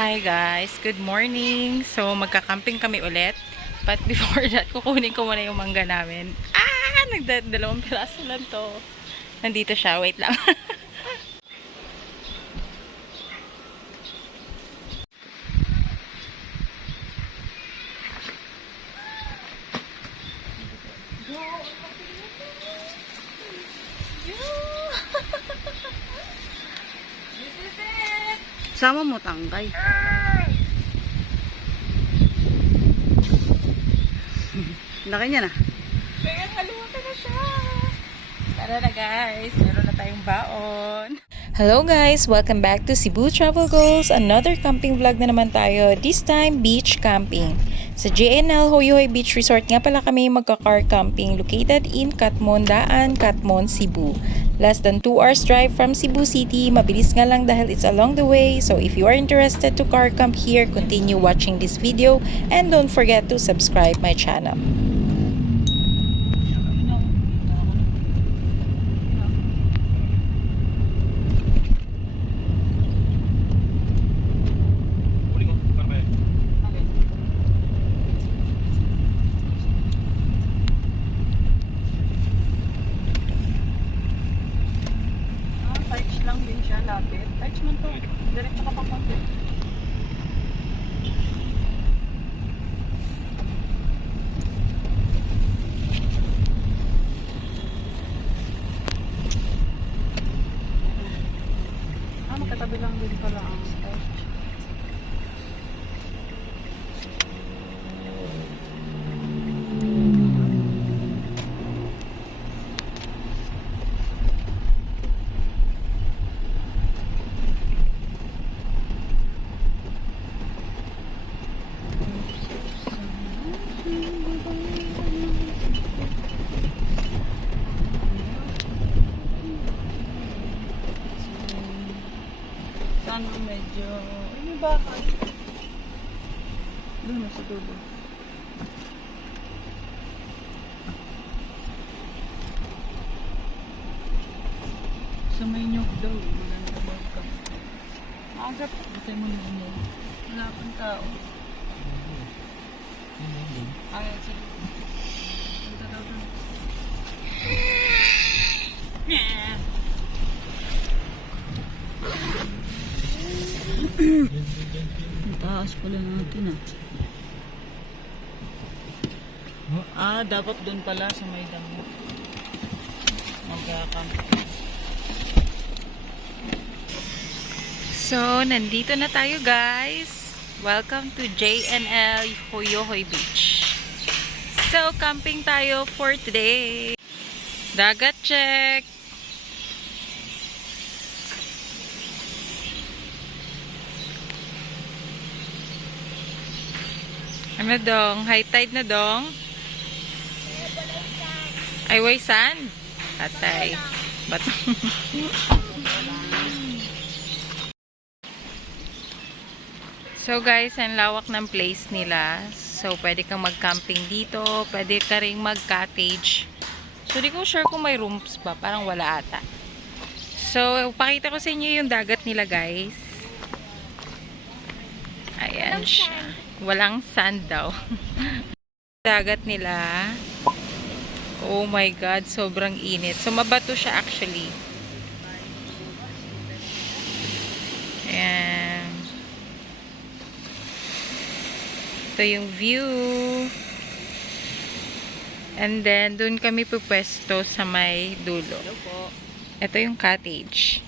Hi guys, good morning. So magka-camping kami ulit. But before that, kukunin ko muna yung mangga namin. Nagdalawang piraso lang to. Nandito siya, wait lang. Sama mo tangkay. Laki niya na. Kaya kaluwata na siya. Tara na guys, meron na tayong baon. Hello guys, welcome back to Cebu Travel Goals. Another camping vlog na naman tayo. This time, beach camping. Sa JNL Hoyohoy Beach Resort nga pala kami magka-car camping located in Catmon, Daan, Catmon, Cebu. Less than 2 hours drive from Cebu City. Mabilis nga lang dahil it's along the way. So if you are interested to car camp here, continue watching this video and don't forget to subscribe my channel. Touch lang din siya, lapit. Touch man to. Diretso ka pa konti. Magkatabi lang din pala ang touch. Sana medyo ano ba? Doon na sa dulo. Sa may nyug daw, maganda daw ka. Maagat, batay mo na mo. Wala pang tao. Ay, sige. Punta daw doon. Ang taas pala natin dapat doon pala sa may damo. Mag-camp. So, nandito na tayo guys. Welcome to JNL Hoyohoy Beach. So, camping tayo for today. Dagat check. Ano dong? High tide na dong? Ay, way sand? Patay. Bato. So guys, ang lawak ng place nila. So, pwede kang mag-camping dito. Pwede ka rin mag-cottage. So, di ko sure kung may rooms ba. Parang wala ata. So, pakita ko sa inyo yung dagat nila guys. Ayan siya. Walang sand daw. Dagat nila. Oh my God, sobrang init. So, mabato siya actually. Ayan. Ito yung view. And then, dun kami pupwesto sa may dulo. Ito yung cottage.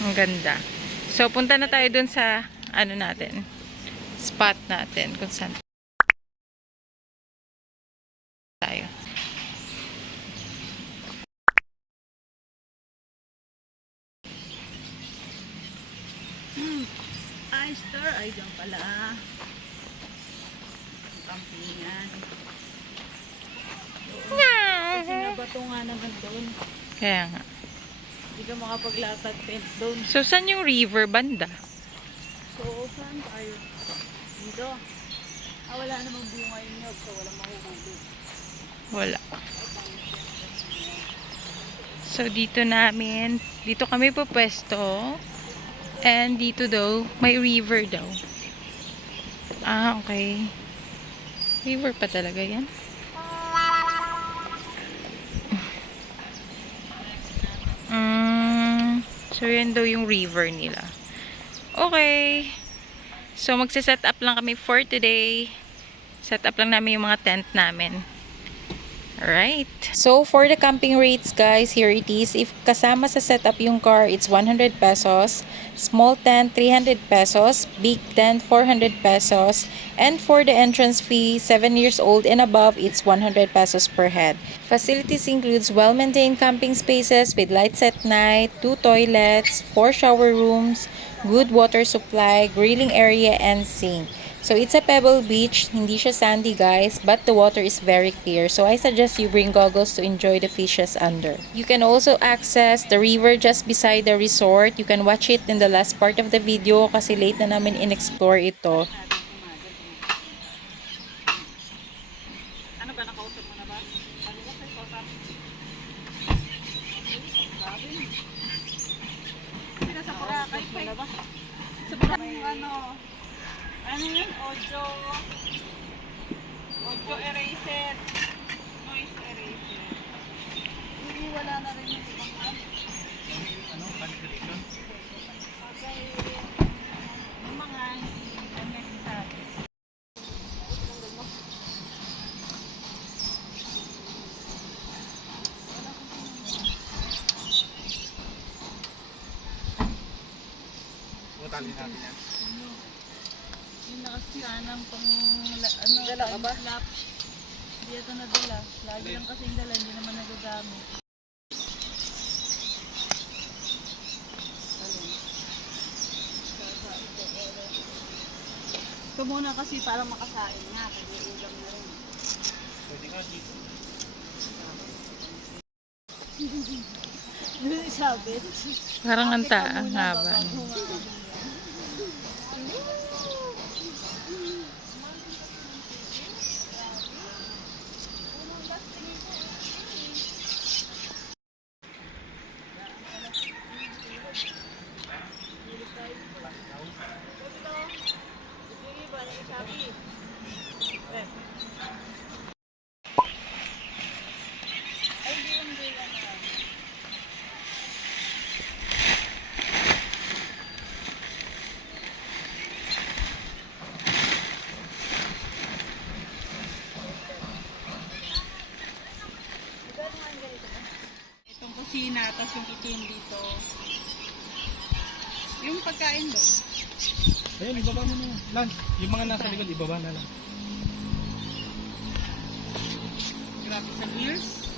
Ang ganda. So, punta na tayo dun sa, ano natin, spot natin, kung saan tayo. Ay, star. Ay, dyan pala. Ang campingan. Kasi nabato nga naman doon. Kaya nga. Hindi ka makapaglatag tent doon. So, saan yung river banda? So, saan tayo? Dito. Wala namang bunga yung nyog, so walang mahuhulog. Wala. So, dito kami pupwesto. And dito daw, may river daw. Ah, okay. River pa talaga yan. So, yan daw yung river nila. Okay. So, magsiset up lang kami for today. Set up lang namin yung mga tent namin. Alright. So, for the camping rates, guys, here it is. If kasama sa setup yung car, it's 100 pesos. Small tent, 300 pesos. Big tent, 400 pesos. And for the entrance fee, 7 years old and above, it's 100 pesos per head. Facilities includes well-maintained camping spaces with lights at night, 2 toilets, 4 shower rooms, good water supply, grilling area, and sink. So, it's a pebble beach. Hindi siya sandy, guys, but the water is very clear. So, I suggest you bring goggles to enjoy the fishes under. You can also access the river just beside the resort. You can watch it in the last part of the video kasi late na namin in-explore ito. Ano ba, nakausap mo na ba? Ano ba sa'yo kausap? Sila sa Boracay pa eh. Sa Boracay ano yun? Audio eraser. Noise eraser. Hindi, wala na rin yung ibang cancellation? Okay. Yung mga unnecessary. Tali natin yan. Yung nakasiyanang pang dala ka ba? Lap. Hindi ito nadala. Lagi lang kasi yung dala, hindi naman nagagamit. Ito muna kasi para makasain nga. Kasi ulam na rin. Pwede nga dito. Yun sabi. Parang ang haba. Itong kusina, tapos yung kitchen dito. Yung pagkain doon. Ayun, ibaba mo na. Lance, yung mga nasa likod, ibaba na lang. Grabe sa ears.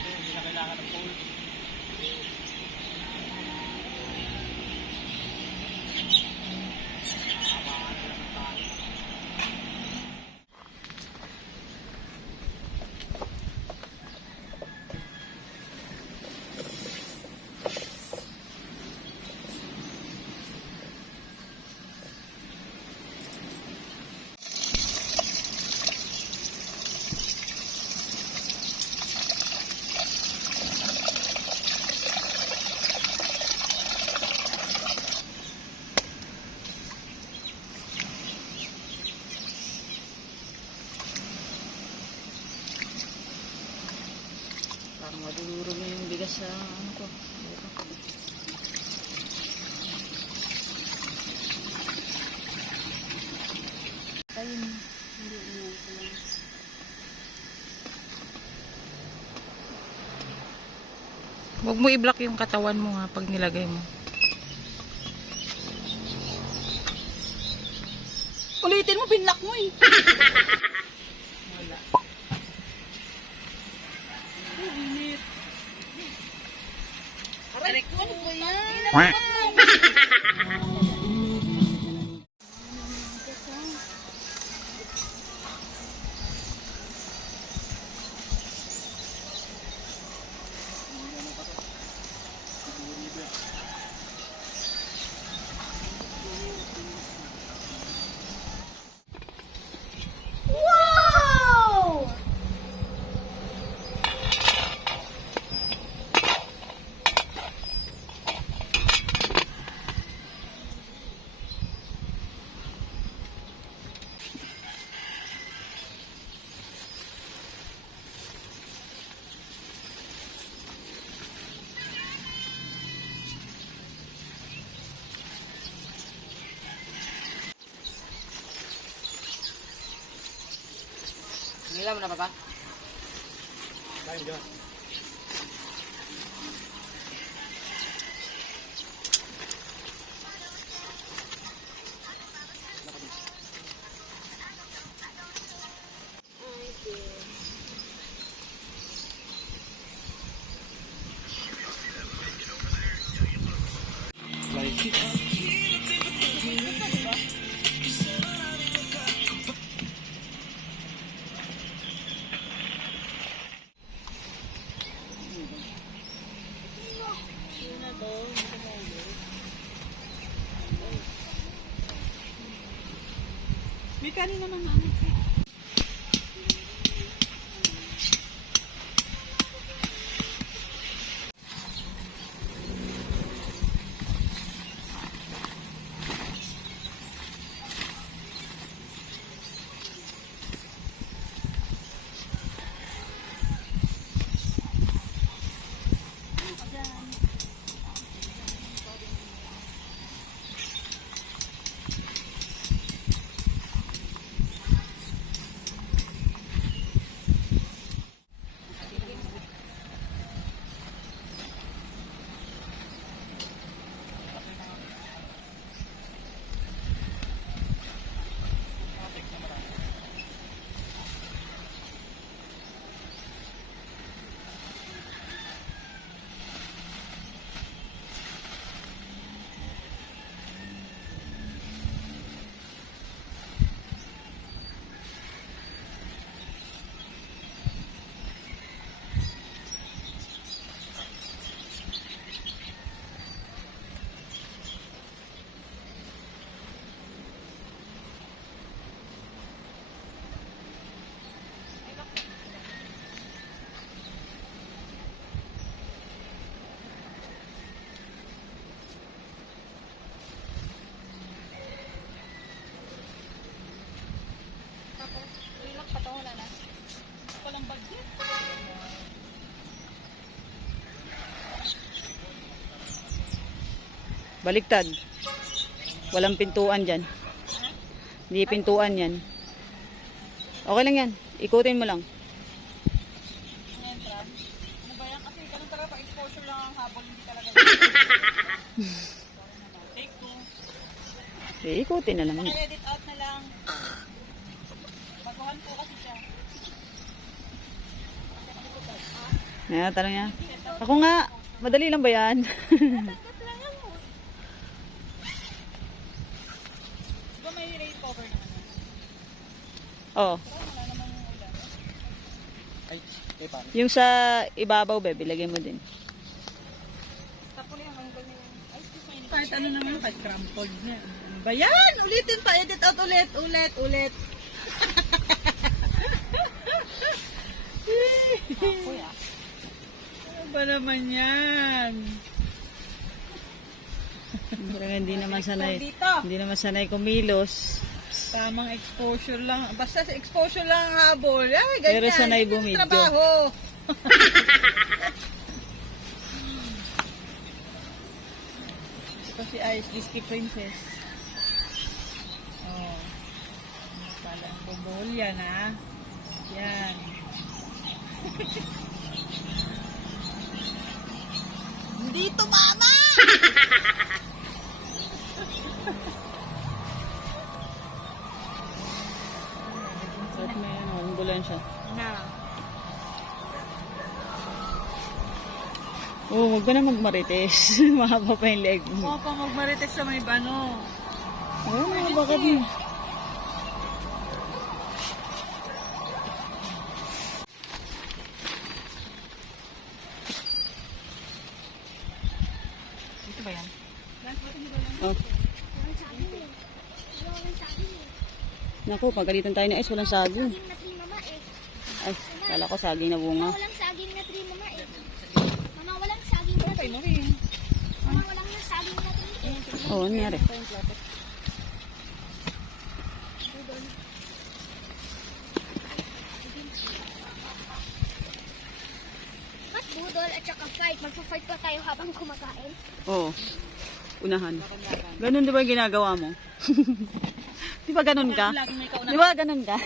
Hindi na kailangan ng pole. Parang madurog na yung bigas sa ano ko. Ayun, hindi mo ko lang. Huwag mo i-block yung katawan mo ha pag nilagay mo. Ulitin mo, binlock mo eh. Wala. Ang init. Aray ko, ano ba yan? Nila mo na papa? Kain dyan. Like it. May kanin naman namin. Walang budget. Baliktad. Walang pintuan dyan. Hindi pintuan yan. Okay lang yan. Ikutin mo lang. Ang entrance. Ano ba yan? Kasi ganun talaga pag exposure lang ang habol, hindi talaga. Take two. Ikutin na lang. Paki-edit out na lang. Baguhan po kasi siya. Tanong niya. Ako nga. Madali lang ba yan? Di ba may rain cover naman yan? Oo. Wala naman yung ulan. Ay, paano? Yung sa ibabaw, bebe, lagay mo din. Tapos yung hanggang yung... Ay, kahit ano naman, kahit crumpled na. Ano ba yan? Ulitin pa. Edit out ulit. Ulit. Ano ba naman yan? Parang hindi naman sanay. Dito. Hindi naman sanay kumilos. Tamang exposure lang. Basta sa exposure lang ang habol. Ay, ganyan. Pero sanay Yun ang bumidyo. trabaho. Ito si Ice, Disney Princess. Oh. Pala ang bubol yan, ha? Yan. Dito, mama! Sarap na yan. Ambulansya. Na. Oo, huwag ka na magmarites. Mahaba pa yung leg mo. Oo, pa magmarites sa may bano. Oo, mahaba ka din. Dito ba yan? Oh. Naku, pagalitan tayo na Ice, walang saging. Saging na tree, mama eh. Ay, kala ko saging na bunga. Walang saging na tree, mama eh. Mama, walang saging na Okay tree. mo rin. Mama, walang na saging na tree eh. Oo, nangyari. Ba't budol at saka fight? Magpa-fight pa tayo habang kumakain. Oo. Unahan. Ganun di ba yung ginagawa mo? Di ba ganun ka? Lagi may kauna. Di ba ganun ka?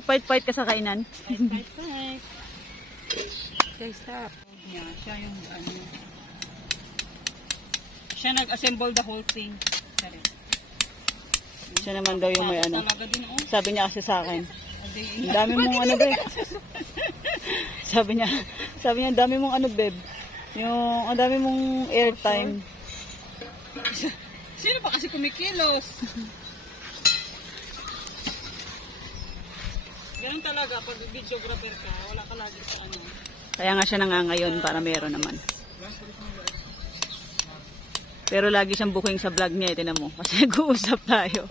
Fight ka sa kainan. Fight. Okay, stop. Yeah, siya yung ano. Siya nag-assemble the whole thing. Sorry. Siya naman daw yung may ano. Talaga din, oh. Sabi niya kasi sa akin, ang dami mong ano, beb. sabi niya, ang dami mong ano, beb. Yung, ang dami mong airtime. Sino pa kasi kumikilos? Ganun talaga, pag videographer ka, wala ka lagi sa ano. Kaya nga siya nangangayon para meron naman. Pero lagi siyang booking sa vlog niya, tinan mo. Kasi nag-uusap tayo.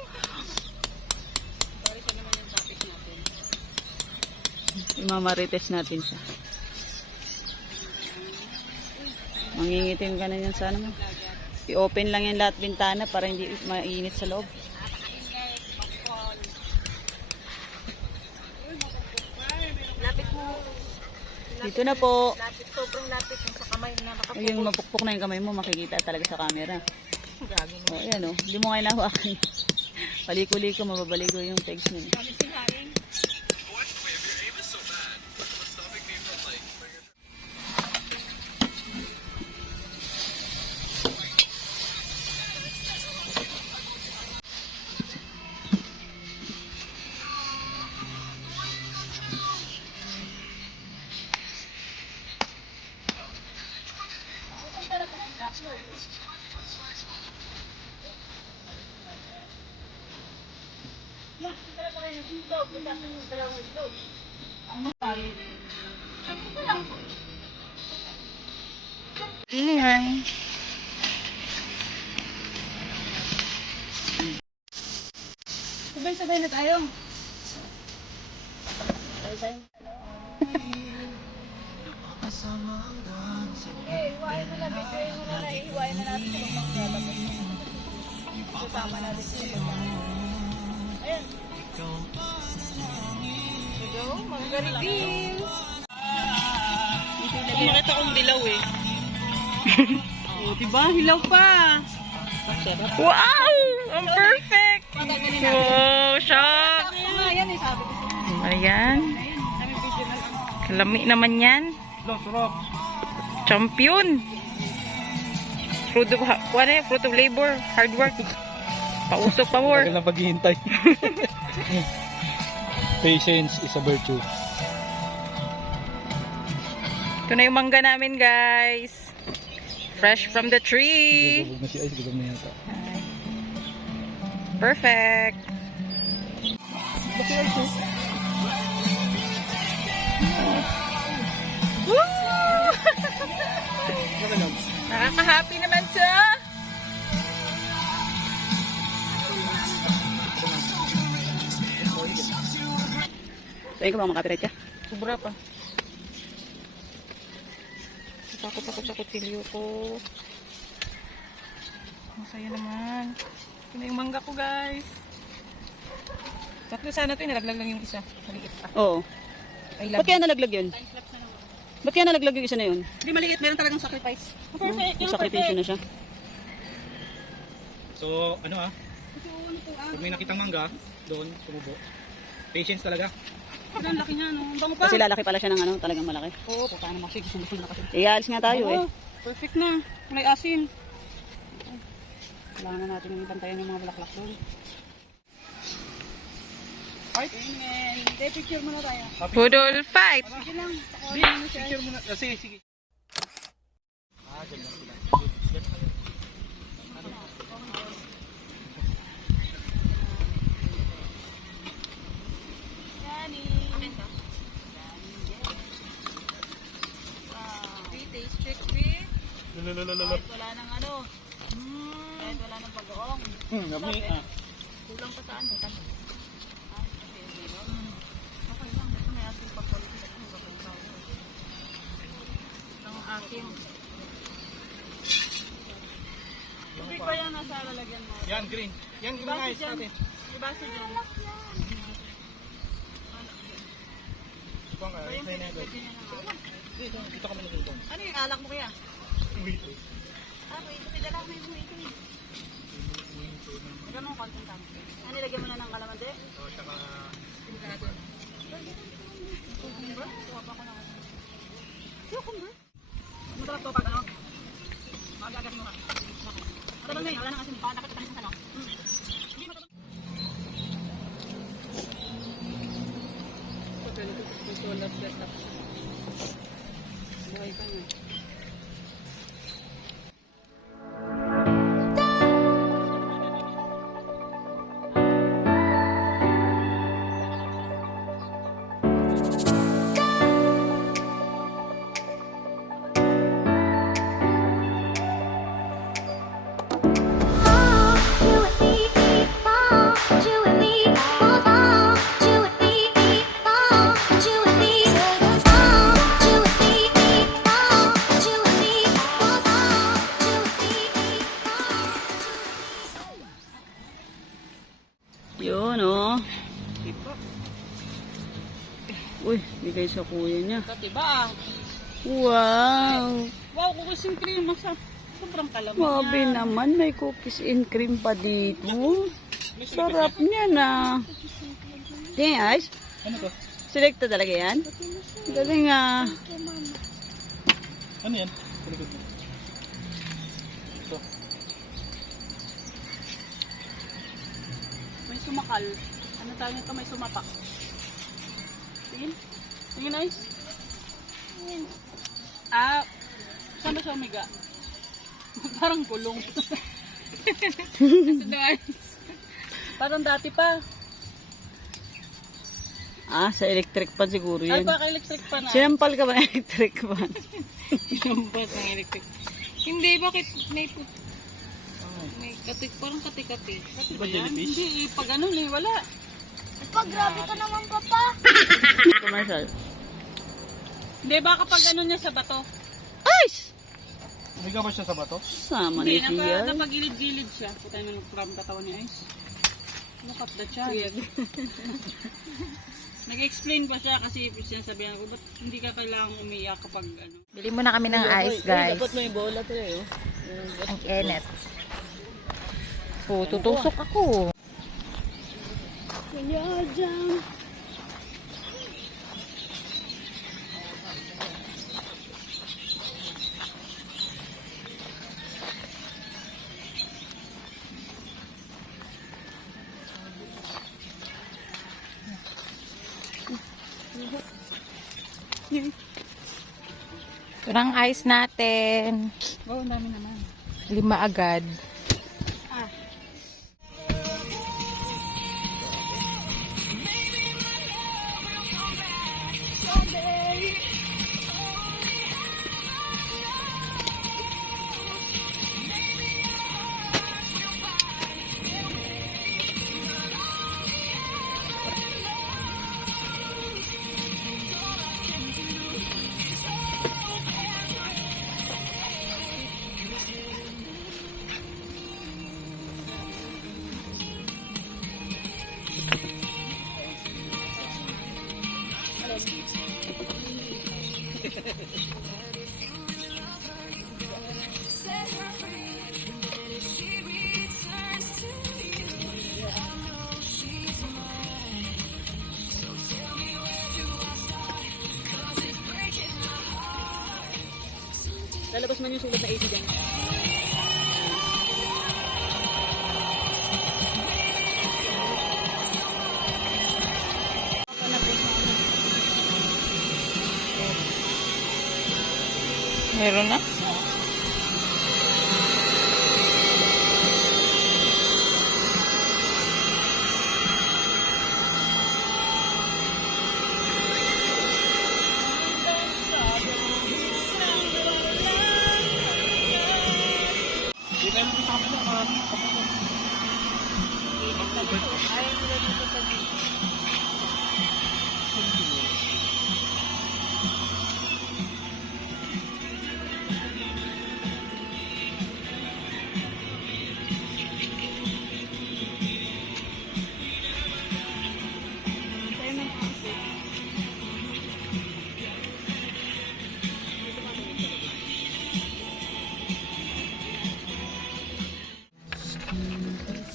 Imamarites natin siya. Mangingitim ka na yan sana mo. I-open lang yan lahat bintana para hindi mainit sa loob. Lapit mo. Dito na po. Lapit, sobrang lapit yung sa kamay na nakapukol. Yung mapukpok na yung kamay mo, makikita talaga sa camera. Gagi mo. O, ayan o. Hindi mo nga inahawakan. Paliko-liko, mababaligo yung pegs mo. Ingay. Sabay-sabay na tayo. Mag-reveal. Kung makita kong dilaw eh. Oh, diba? Hilaw pa. Wow! Ang perfect! Wow, shock! Ayan eh, sabi ko. Ayan. Kalami naman yan. Sarap. Champion! Fruit of, fruit of labor, hard work. Pausok pa more. Tagal na paghihintay. Patience is a virtue. Ito na yung mangga namin, guys. Fresh from the tree. Gagawag na si Ice, gagawag na yata. Perfect. Woo! Nakaka-happy naman siya. Sa'yo ko ba makapirate ka? Sobra pa. Takot ako sa kutsilyo ko. Masaya naman. Ito na yung mangga ko, guys. Tatlo sana ito, nalaglag lang yung isa. Maliit pa. Oo. I Ba't love kaya nalaglag yun? Ba't kaya nalaglag yung isa na yun? Hindi maliit, meron talagang sacrifice. Perfect. Yung sakripisyo na siya. So, ano pag may nakitang mangga, doon, tumubo. Patience talaga. Ang laki niya, no? Ang bango pa. Kasi lalaki pala siya ng ano, talagang malaki. Oo, paano mo kasi gusto na kasi. Iaalis nga tayo eh. Oo, perfect na. May asin. Kailangan na natin yung pantayan yung mga bulaklak doon. Amen. Hindi, picture muna tayo. Budol fight! Sige lang. Picture muna. Sige, sige. Dyan lang sila. Kahit wala nang ano. Kahit wala nang pag-oong. Nami, Kulang pa sa ano. Okay lang. Basta may asin pa po. Ang asin. Tubig ba yan nasa lalagyan mo? Yan, green. Yan, green Ibase ice dyan. natin. Ibase dyan. Ito ang Ito yung isa na ito. pinipwede niya ng alak. Dito kami nagulitong. Ano yung alak mo kaya? Wait. Wait, pinadala ko yung buhay ko eh. Ganun, konting tanto. Ano, nilagyan mo na ng kalamansi? So, saka... Pinagado. Masarap to pag ano. Magagas mo ka. Matagal na yun. Wala nang asin. Dapat itanis sa ano. Hindi matagal. Buhay ka na. Yun, oh. Uy, bigay sa kuya niya. Diba? Wow! Wow, cookies and cream. Sobrang kalaman Mabi naman, may cookies and cream pa dito. Sarap niya na. Tingin, Ice? Ano to? Selecta talaga yan? Galing ah. Ano yan? Palikod mo. Ito. May sumakal. Ano tayo nito? May sumapak. Tingin? Tingin, Ice? Ah, saan ba siya umiga? Parang gulong. Kasi na, Ice. Parang dati pa. Ah, sa electric pan siguro Ay, yun. baka electric pa na. Sinampal ka ba ng electric pan? Sinampas ng electric. Hindi, bakit may may katik, parang kati-kati. Kati Ba jellyfish? Hindi, pag ano wala. Pag grabe ka naman, Papa. Commercial. Hindi, baka pag ano niya sa bato. Ice! Umiga ba siya sa bato? Sama na Hindi, siya. napagilid-gilid siya. Putay na nag-cram katawan ni Ice. Look at the child. Nag-explain pa siya kasi sinasabihan ko, ba't hindi ka kailangang umiyak kapag ano. Bili muna kami ng ice, guys. Dapat may bola tayo. Ang init. So, tutusok ako. Kaya dyan. Ito na ang ice natin. Oo, ang dami naman. 5 agad. Lalabas man yung sulat na AC dyan. Meron na? Hindi tayo natin sa kapila.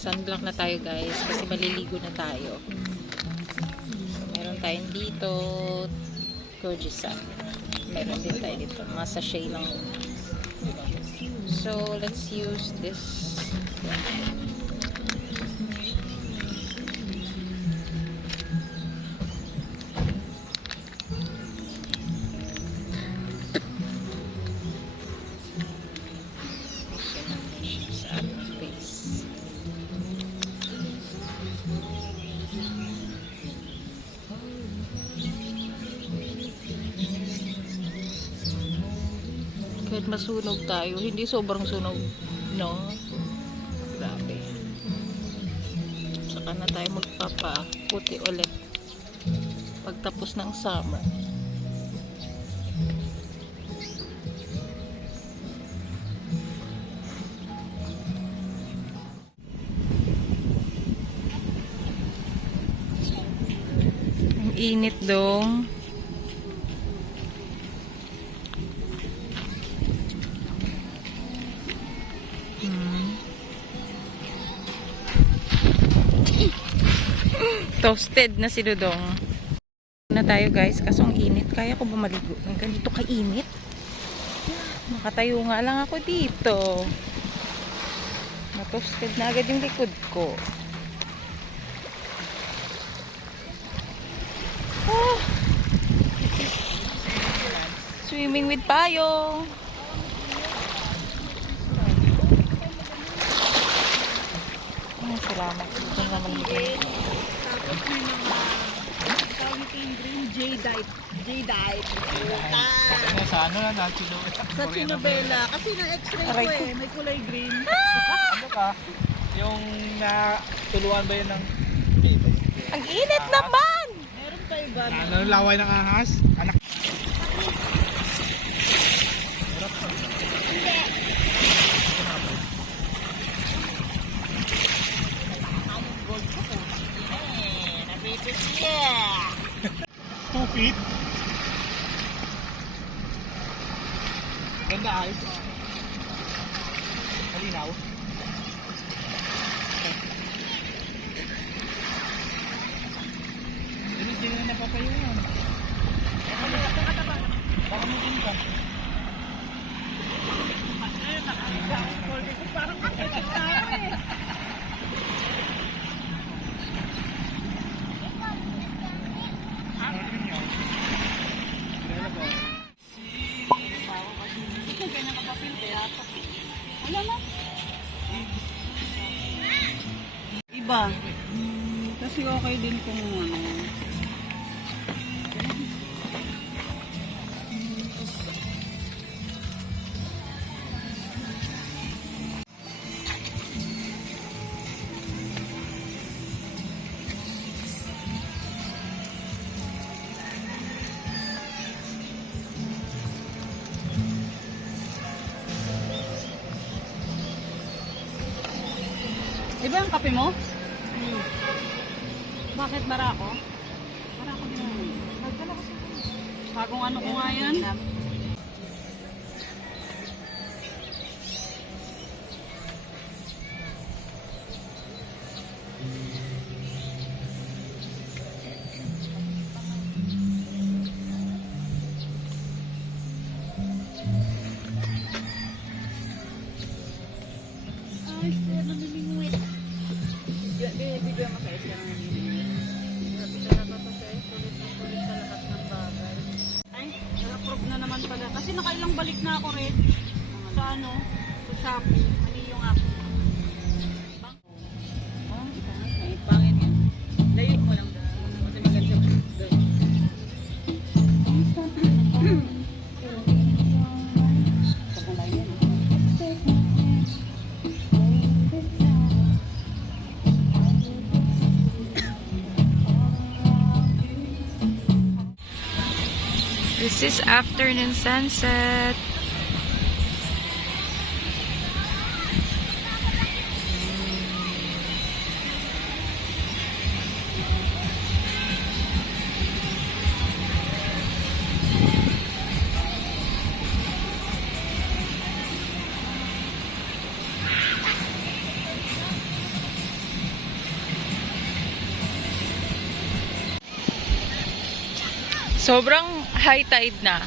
Sunblock na tayo, guys, kasi maliligo na tayo. So, meron pagkain dito. Gorgeous. Meron din tayo dito. Mga sachet lang. So, let's use this. Sa ating face. Kahit masunog tayo, hindi sobrang sunog, no? Grabe. Saka na tayo magpapaputi ulit pagtapos ng summer. Ang init dong. Toasted na si Dudong. Na tayo guys, kasong init. Kaya ko ba maligo ng ganito kainit? Nakatayo nga lang ako dito. Na-toasted na agad yung likod ko. Oh. Swimming with Payo. Salamat. Ito naman dito. Tapos may mga tawag ito yung green J-Dite. J-Dite. Sa ano na natin Sa Chinabella. Kasi na-x-ray ko Aray ko. eh. May kulay green. Ano ka? Yung tuluan ba yun ng Ang init naman! Meron pa iba. ano, laway ng ahas? Anak. Yeah. 2 feet. Ganda ayos. Malinaw. Hindi na napapayo yan. Baka mo din ka. Parang kakita ako eh. Iba. Kasi okay din kung ano. Iba ang kape mo? Bakit barako? Barako din. Bagong ano ko nga yan? Ay, sir, namimingwit. Bigyan mo sa isang sabi ka napapasaya, sulit na sulit sa lahat ng bagay. Ay, na-approve na naman pala. Kasi nakailang balik na ako rin sa ano, sa Shopee. Mali yung app. Pangin yan. Layo mo lang. Kasi maganda doon. Pagkalay yan. This is afternoon sunset. Sobrang high tide na.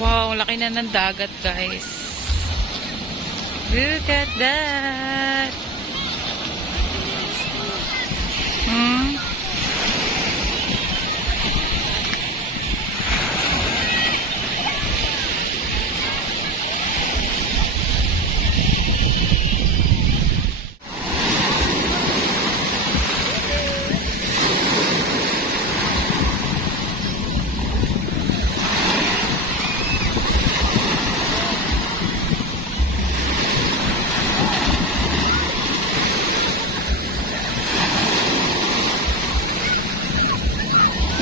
Wow, laki na ng dagat, guys. Look at that. Hmm?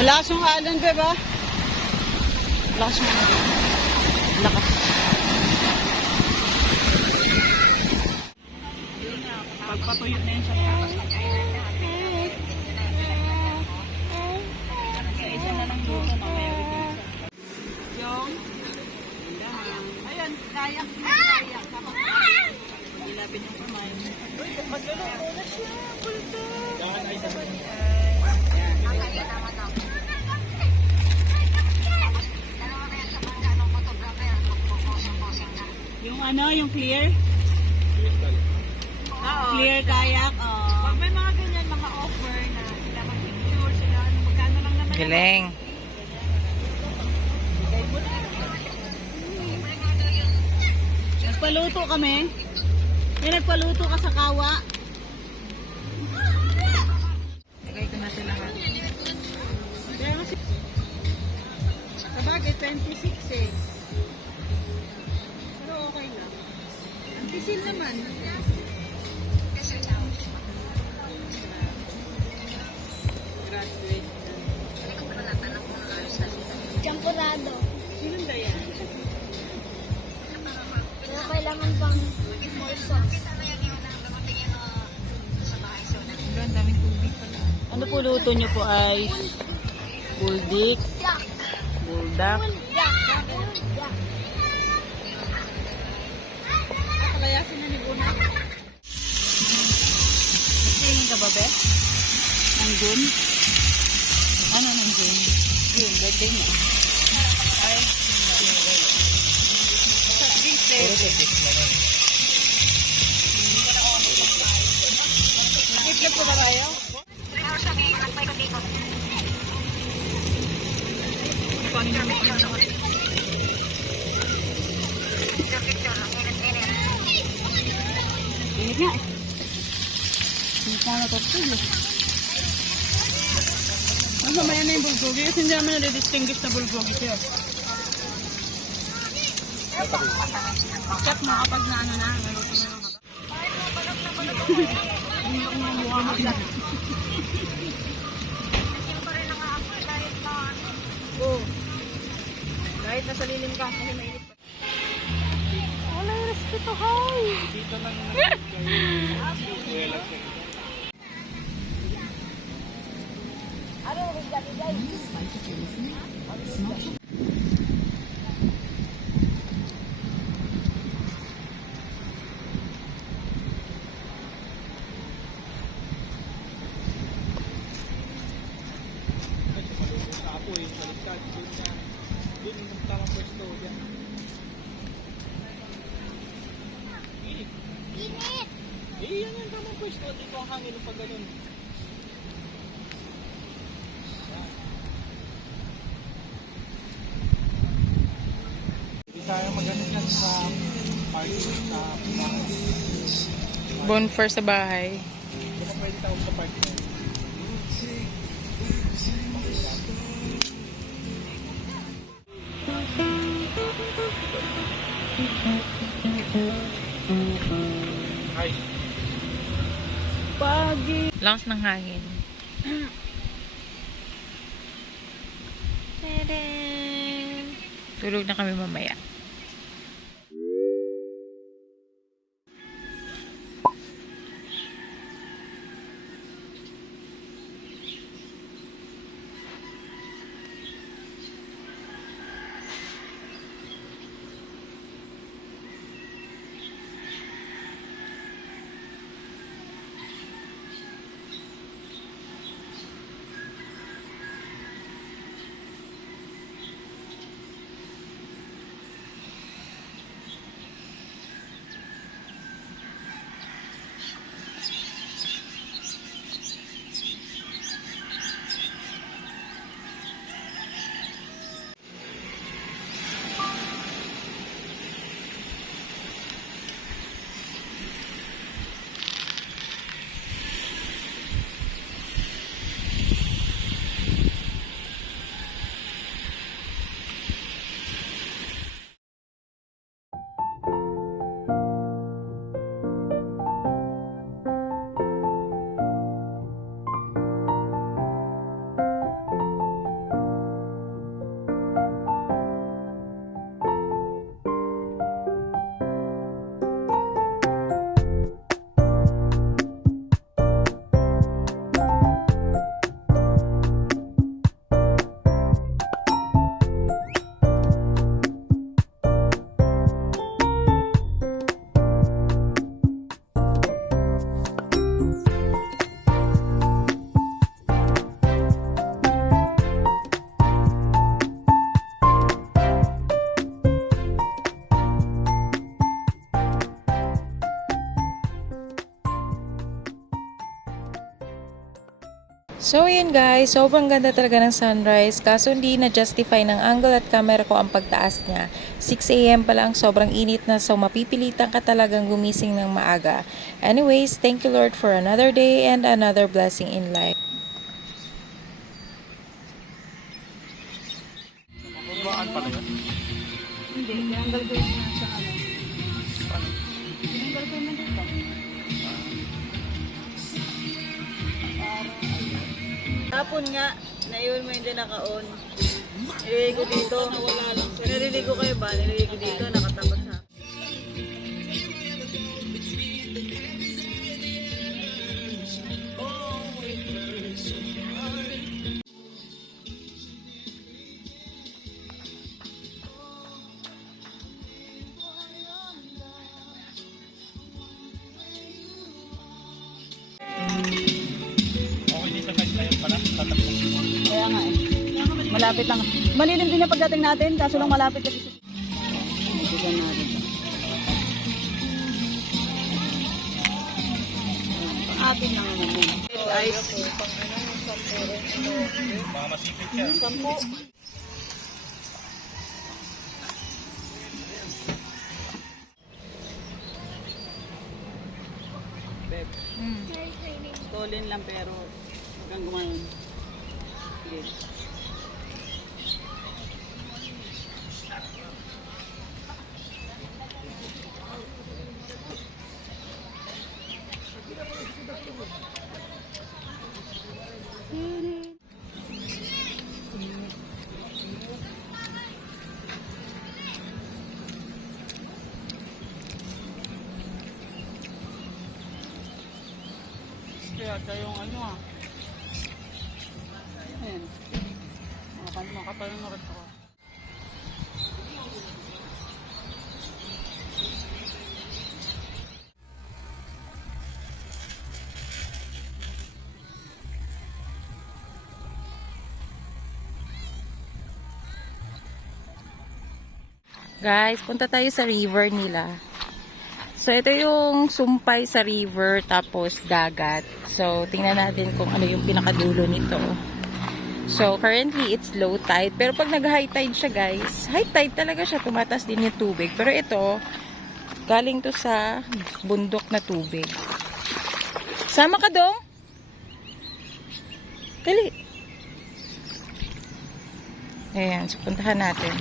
Malakas yung alon, beb, ah. Malakas yung alon. Lakas. Pagpatuyo na yun sa isa na lang dito, mamaya ulit yung ayun, kayak. Tapos ilapin yung kamay. Uy, magluluto na siya. Yung ano, yung clear? Clear kayak. Pag may mga ganyan, mga offer na sila mag-picture, sila ano, magkano lang naman. Galing. Nagpaluto kami. May nagpaluto ka sa kawa. Lagay ko na sila ha. Kaya kasi, sa bagay, 26 eh. Pero okay lang. Ang pisil naman. Graduate. Champurado. Sinong dayan? Pero kailangan pang more sauce. Ang daming tubig pala. Ano po luto nyo po ay buldik, Yak! buldak. Yak! Yak! Palayasin na ni Buna. Tingin ka ba, Be? Ang June? Ano ng June? June, birthday mo. Ay, Itlog ko ba tayo? Init nga eh. Init nga na tortilla. Ang samayan na yung bulgogi kasi hindi naman na-distinguish na bulgogi siya. Check mo kapag na ano na, naluto na lang. Hindi ako mamukha mo sila. Oo. Kahit nasa lilim ka, kasi mainit pa. Wala yung respeto, hay! Dito lang sa apo yung baliktad. Doon yung tamang pwesto. Yan. Init! Yan yung tamang pwesto. Dito ang hangin pag ganun. Hindi tayo magano yan sa party sa bahay. Bonfire sa bahay. Hindi ka pwede tawag sa party. Hi. Pagi. Lakas ng hangin. Tadam! Tulog na kami mamaya. So yun guys, sobrang ganda talaga ng sunrise kaso hindi na-justify ng angle at camera ko ang pagtaas niya. 6 AM pa lang, sobrang init na so mapipilitan ka talagang gumising ng maaga. Anyways, thank you Lord for another day and another blessing in life. Hindi, tinanggal ko yung sa ano. Tinanggal ko yung dito. Tapon nga, naiwan mo hindi naka-on. Nilagay ko dito. Nilagay ko kayo ba? Nilagay ko dito, nakatapat sa akin. Okay, di sa side tayo pala. Tatakbo. Kaya nga eh. Malapit lang. Malilim din yung pagdating natin, kaso lang malapit kasi sa... Tignan natin. Pang-atin lang naman yun. Ice. Mga masipit siya. Sampo. Beb. Tolin lang pero huwag kang gumanon. Sige. Kaya tayong ano ah. Ayan. Makapal na rin ako. Guys, punta tayo sa river nila. So, ito yung sumpay sa river, tapos dagat. So, tingnan natin kung ano yung pinakadulo nito. So, currently, it's low tide. Pero pag nag-high tide siya, guys, high tide talaga siya. Tumatas din yung tubig. Pero ito, galing to sa bundok na tubig. Sama ka, Dong? Dali. Ayan, so puntahan natin.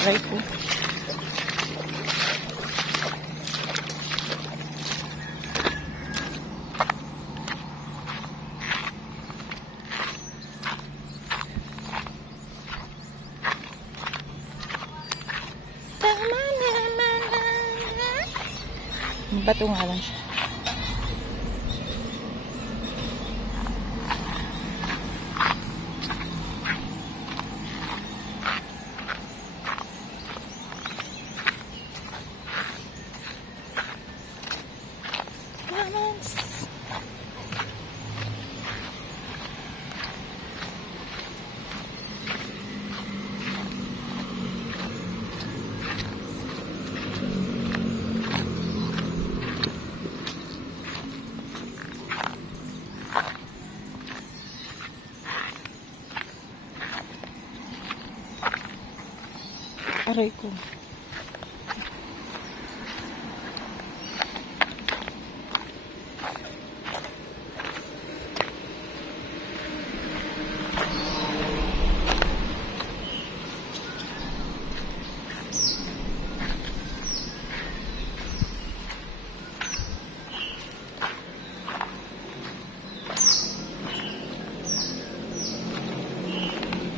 Right po. Bato nga lang siya. Aray ko.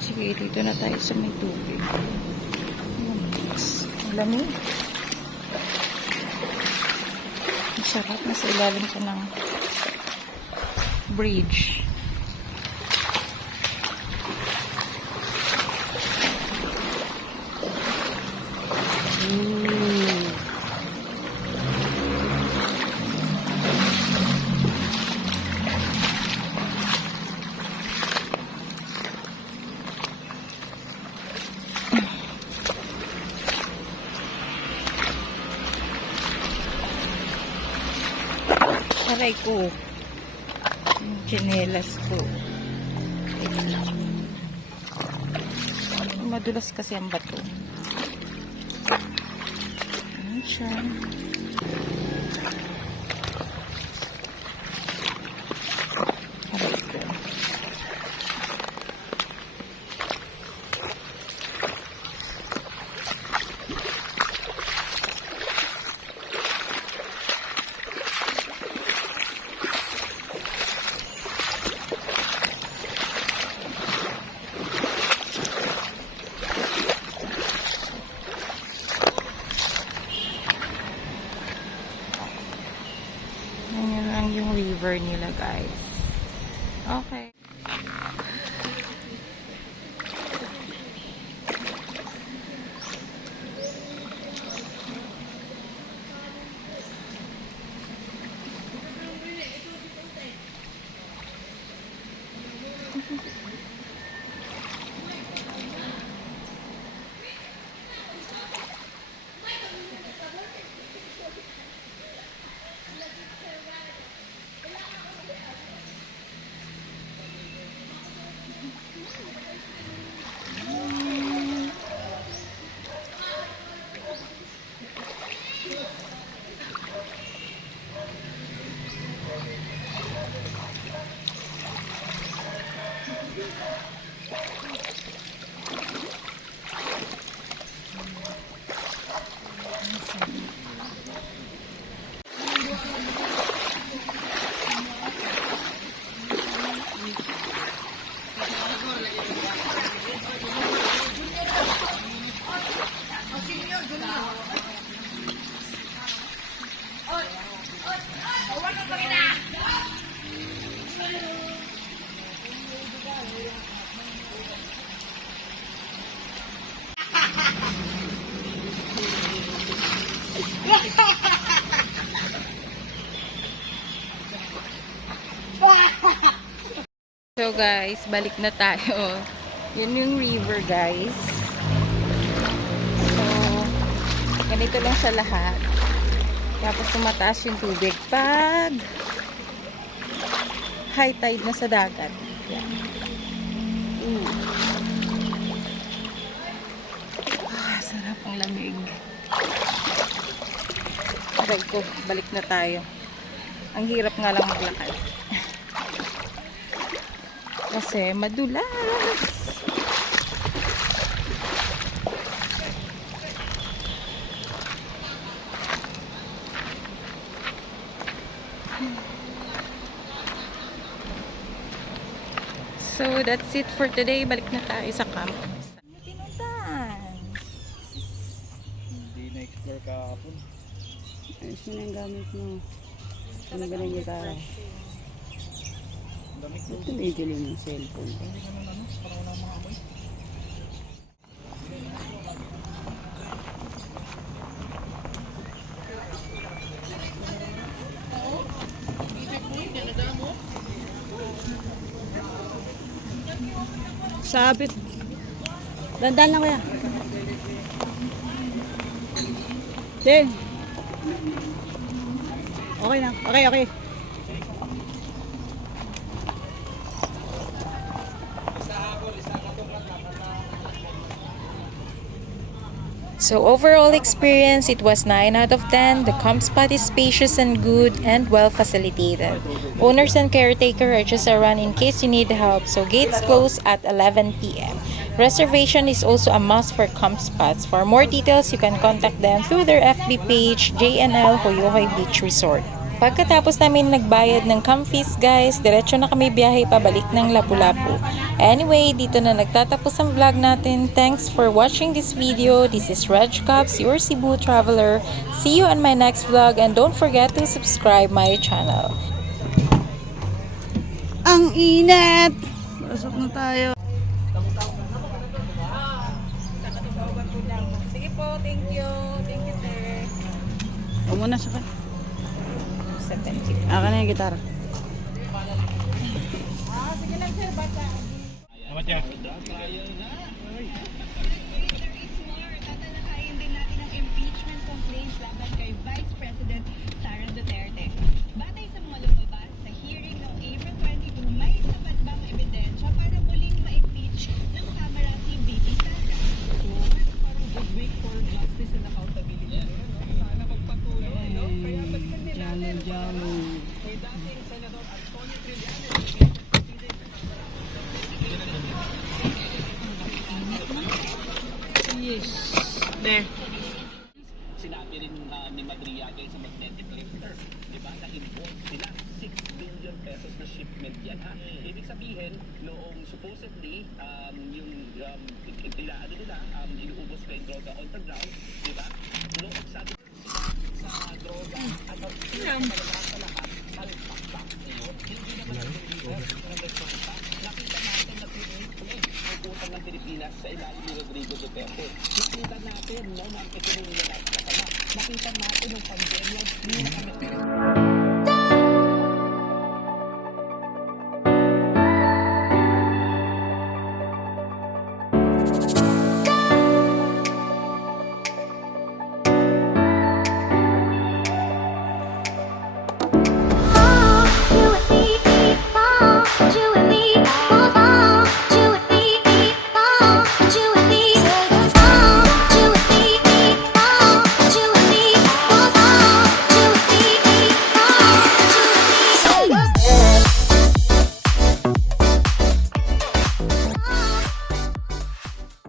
Sige, dito na tayo sa may tubig. Lamig. Masarap. Nasa ilalim siya ng bridge. Aray ko. Yung tsinelas ko. Wait lang. Madulas kasi ang bato. Ayan siya. Aray ko. Yan lang yung river nila, guys. Okay. So guys, balik na tayo. Yan yung river, guys. So, ganito lang siya lahat. Tapos tumataas yung tubig pag high tide na sa dagat. Yan. Sarap ang lamig. Aray ko, balik na tayo. Ang hirap nga lang maglakad. Kasi madulas. So that's it for today. Balik na tayo sa camp. Pinuntan. Hindi na-explore kahapon. Ayos mo na yung gamit mo. Ano ba na yung gitara? Dami ko. Ito medyo lang yung cellphone. Hindi ka ng ano, para wala mga amoy. Sabit. Dandan lang kuya. Ding. Okay na. Okay, okay. So overall experience, it was 9 out of 10. The camp spot is spacious and good and well facilitated. Owners and caretaker are just around in case you need help, so gates close at 11 p.m. Reservation is also a must for camp spots. For more details, you can contact them through their FB page, JNL Hoyohoy Beach Resort. Pagkatapos namin nagbayad ng camp fees, guys, diretso na kami biyahe pabalik ng Lapu-Lapu. Anyway, dito na nagtatapos ang vlog natin. Thanks for watching this video. This is Reg Cups, your Cebu traveler. See you on my next vlog and don't forget to subscribe my channel. Ang init! Pasok na tayo. Sige po, thank you. Thank you, sir. O muna sa kan. 70. Aka na yung gitara. Amat ya. Tatalakayin din natin ang impeachment complaints laban kay Vice President Sara Duterte. Batay sa mga lumabas sa hearing noong April 22, may sapat bang ebidensya para muling ma-impeach ng Kamara si VP Sara? Parang good week for justice and accountability. Sana magpatuloy, no? Kaya balikan nila natin. Kay dating Senador Antonio Trillanes, There. Sinabi rin ni Madriaga sa magnetic lifter, di ba, na-import sila 6 billion pesos na shipment yan, ha? Ibig sabihin, noong supposedly, yung ano nila, inuubos ko yung droga on the ground, di ba? Noong sabi sa droga, ano, sa lahat, palpak-pak yun. Hindi naman ang resulta. Nakita natin na pinili ang utang ng Pilipinas sa ilalim ni Rodrigo Duterte. Nakita natin, no, na ito yung lahat na nakita natin yung pandemya, hindi na kami